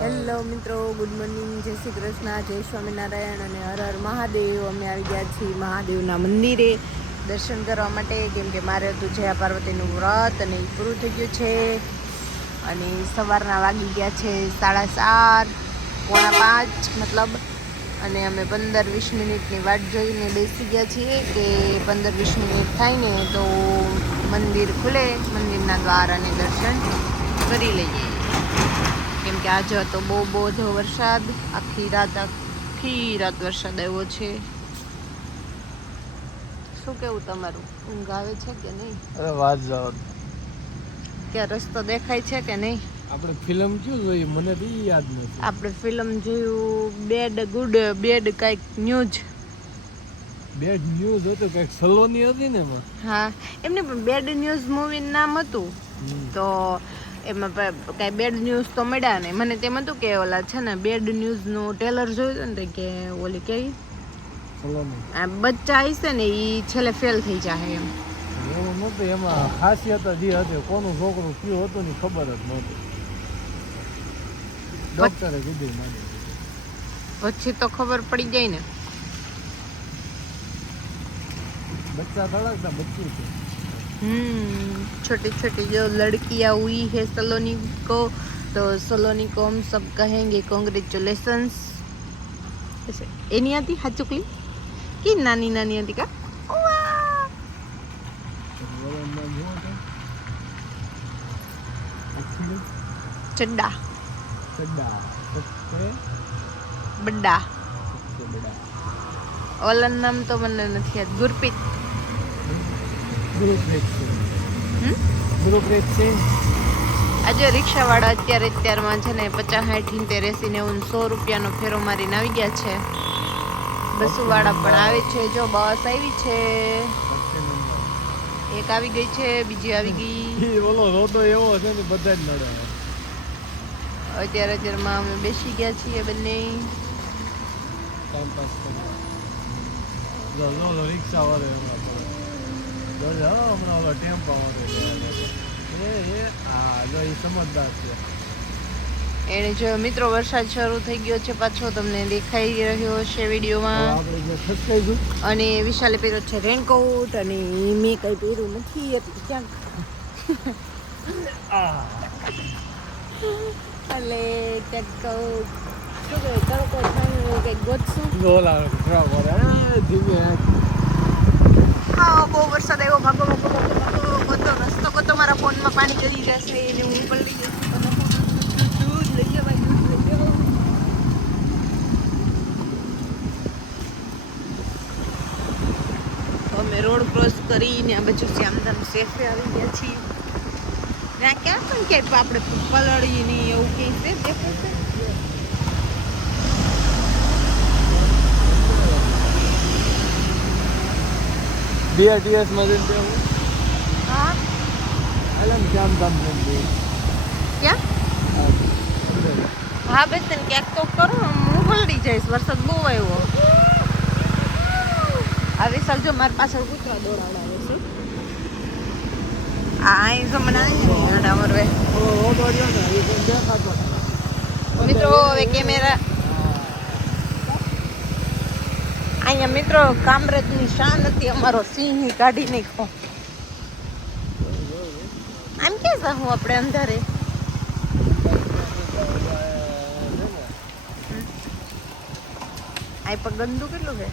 Hello મિત્રો, good morning. જય શ્રી કૃષ્ણ, જય સ્વામિનારાયણ અને હર હર મહાદેવ. અમે આવી ગયા છીએ મહાદેવના મંદિરે દર્શન કરવા માટે. કેમ કે મારે હતું જયા પાર્વતીનું વ્રત અને એ પૂરું થઈ ગયું છે. અને સવારના વાગી ગયા છે સાડા ચાર પોણા પાંચ મતલબ. અને અમે પંદર વીસ મિનિટની વાટ જોઈને બેસી ગયા છીએ કે પંદર વીસ મિનિટ થાય ને તો મંદિર ખુલે, મંદિરના દ્વાર અને દર્શન કરી લઈએ. કે આજે હતો બહુ બધો વરસાદ આખી રાત આખી રાત વરસાદ આવ્યો છે. શું કેવું તમારું? ઊંઘ આવે છે કે નહીં? અરે વાત જાઓ ત્યાં રસ્તો દેખાય છે કે નહીં? આપણે ફિલ્મ જોયું જોઈ મને તો યાદ નથી. આપણે ફિલ્મ જોયું બેડ ગુડ બેડ કાંઈક ન્યૂઝ બેડ ન્યૂઝ હતું કંઈક સલોની હતી ને એમાં? હા એમને પણ બેડ ન્યૂઝ મૂવીનું નામ હતું. તો એમાં કાંઈ બેડ ન્યૂઝ તો મળ્યા નહીં. મને તેમ હતું કે ઓલા છે ને બેડ ન્યૂઝનું ટેલર જોયું હતું ને કે ઓલી કે બચ્ચા છે ને એ છેલ્લે ફેલ થઈ જાય એમ. એવું નહોતું એમાં ખાસિયત જે હતી. કોનું છોકરું કયું હતું ને ખબર જ નહોતી. ડોક્ટરે કીધું મને. પછી તો ખબર પડી જાય ને. બચ્ચા ધડકતા બચ્ચું છે. हम्म, छोटी छोटी जो लड़कियाँ हुई है सलोनी को तो सलोनी को हम सब कहेंगे कॉन्ग्रेचुलेसन ऐसे ये आती? हाथ चुकली कि नानी नानी आती का? चड्डा। बड्डा। ओलन नाम तो મને नहीं याद गुरप्रीत। આજે રિક્ષાવાળા અત્યારે અત્યારમાં છે ને પચાસ સાઠ ઇંતેર એસી નેવું સો રૂપિયાનો ફેરો મારીને આવી ગયા છે. બસુવાળા પણ આવે છે જો બસ આવી છે. એક આવી ગઈ છે બીજી આવી ગઈ. ઓલો રોતો એવો છે ને બધા જ નડે. અત્યારે અત્યારમાં અમે બેસી ગયા છીએ બંને. ટાઈમ પાસ કરવા રિક્ષા વાળો એમાં જો જો હમણાં ઓલો ટેમ્પા એ એ હા જો એ સમજદાર છે. એને જો મિત્રો વરસાદ શરૂ થઈ ગયો છે પાછો તમને દેખાઈ રહ્યો હશે વિડીયોમાં. અને વિશાલે પહેર્યો છે રેનકોટ અને મેં કંઈ પહેર્યું નથી ક્યાંક એટલે ક્યાંક શું કહે તડકો કંઈક ગોતશું. ધીમે હાથ. હા બહુ વરસાદ આવ્યો ભાગો ભાગો ભાગો ભાગો ગોતો રસ્તો ગોતો પાણી ગળી જશે એને હું પલળી જઈશ. અમે રોડ ક્રોસ કરીને આ બાજુ શ્યામધામ સેફે આવી ગયા છીએ. ત્યાં ક્યાં પણ કે આપણે પલળી નહીં એવું કંઈ છે? દેખાશે BRTS માં જઈને. હા? જામ જામ મંદિર. ક્યાં હા. બસ તને ક્યાંક તો કરો હું પલળી જઈશ વરસાદ બહુ આવ્યો આ વિશાલ જો મારી પાછળ કૂતરા દોડાવડાવે છે આ અહીં જો મને દેખાતો નહીં. મિત્રો હવે કેમેરા અહીંયા મિત્રો કામરેજની શાન હતી અમારો સિંહ કાઢી નાખ્યો આમ હું આપણે અંધારે? આ પગ ગંદુ કેટલું છે?